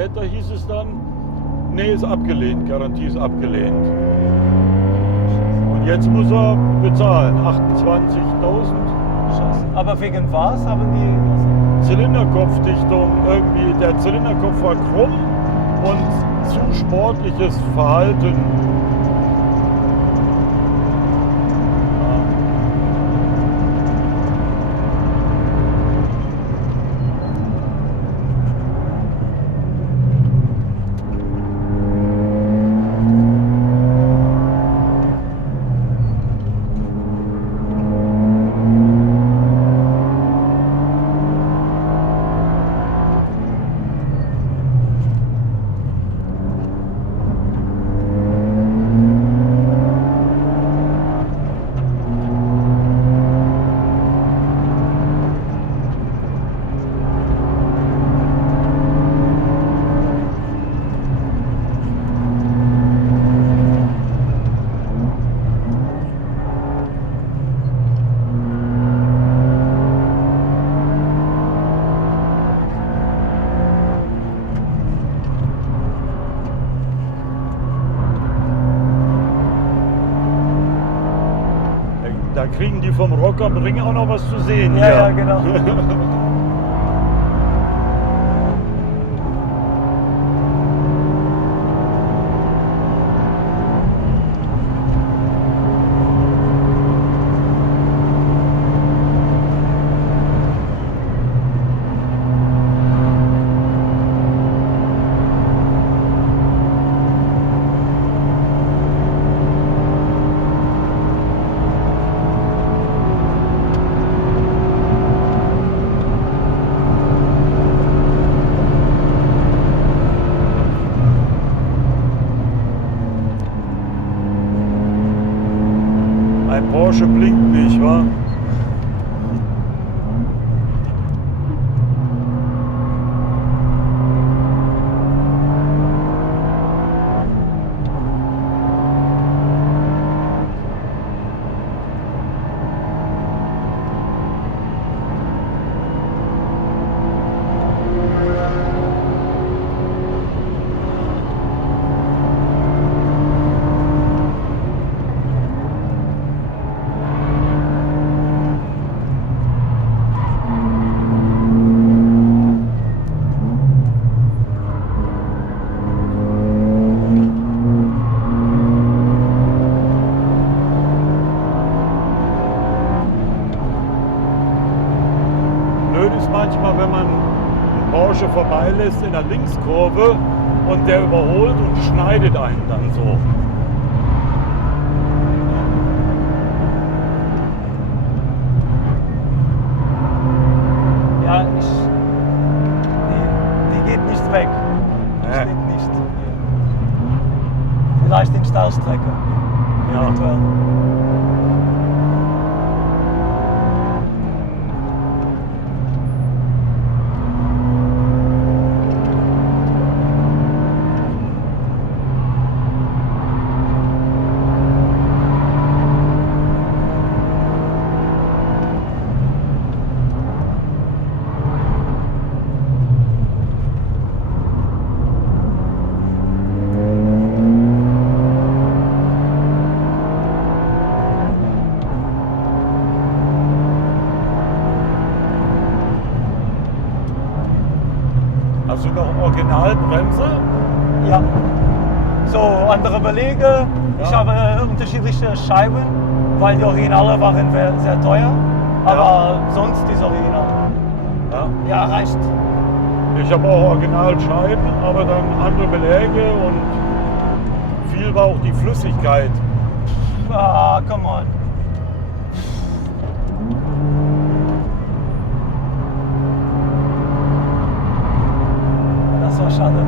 Da hieß es dann, nee, ist abgelehnt, Garantie ist abgelehnt. Und jetzt muss er bezahlen, 28.000. Scheiße. Aber wegen was haben die... Zylinderkopfdichtung, irgendwie, der Zylinderkopf war krumm und zu sportliches Verhalten. Da kriegen die vom Rock am Ring auch noch was zu sehen. Ja, ja, genau. Ein Porsche blinkt nicht, wa? Blöd ist manchmal, wenn man einen Porsche vorbeilässt in der Linkskurve und der überholt und schneidet einen dann so. Ja, die geht nicht weg. Ja. Stimmt nicht. Vielleicht in Stahlstrecke. Ja. Eventuell. Hast du noch Originalbremse? Ja. So, andere Belege. Ich habe unterschiedliche Scheiben, weil die Originale waren sehr teuer. Aber sonst ist Original. Ja. Ja, reicht. Ich habe auch Originalscheiben, aber dann andere Beläge und viel war auch die Flüssigkeit. Ah, come on. Das war schade.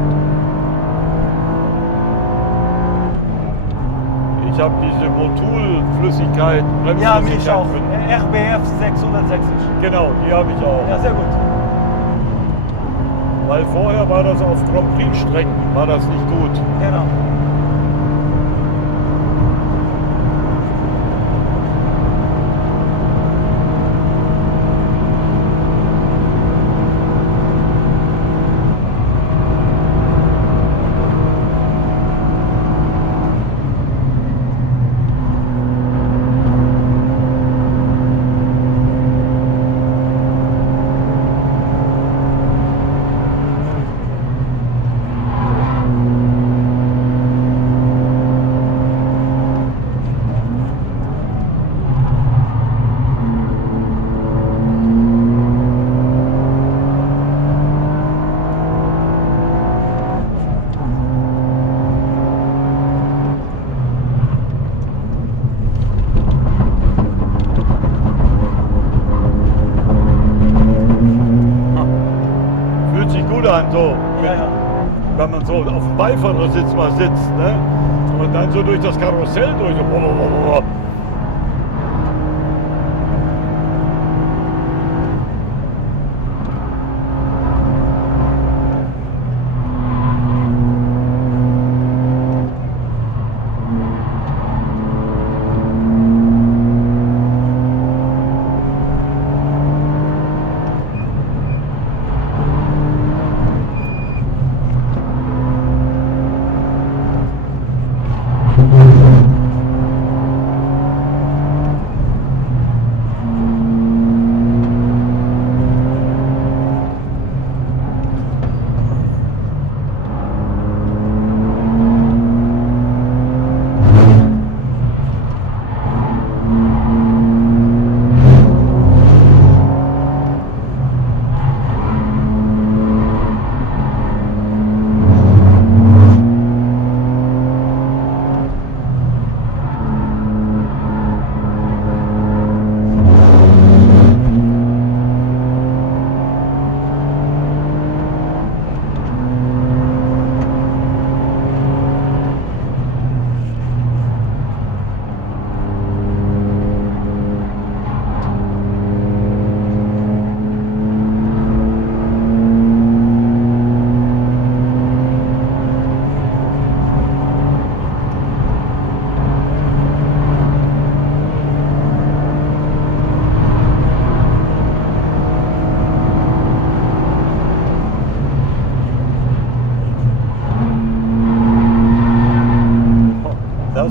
Ich habe diese Motul-Flüssigkeit, Ja, mich Bremsflüssigkeit auch. drin. RBF 660. Genau, die habe ich auch. Ja, sehr gut. Weil vorher war das auf Grand Prix-Strecken, war das nicht gut. Genau. So, Ja, ja. wenn man so auf dem Beifahrersitz mal sitzt, ne? Und dann so durch das Karussell durch. So,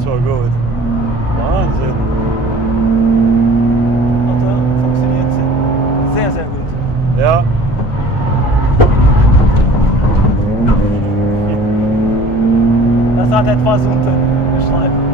das war gut. Wahnsinn. Auto funktioniert sehr, sehr gut. Ja. Das hat etwas unterschleifen.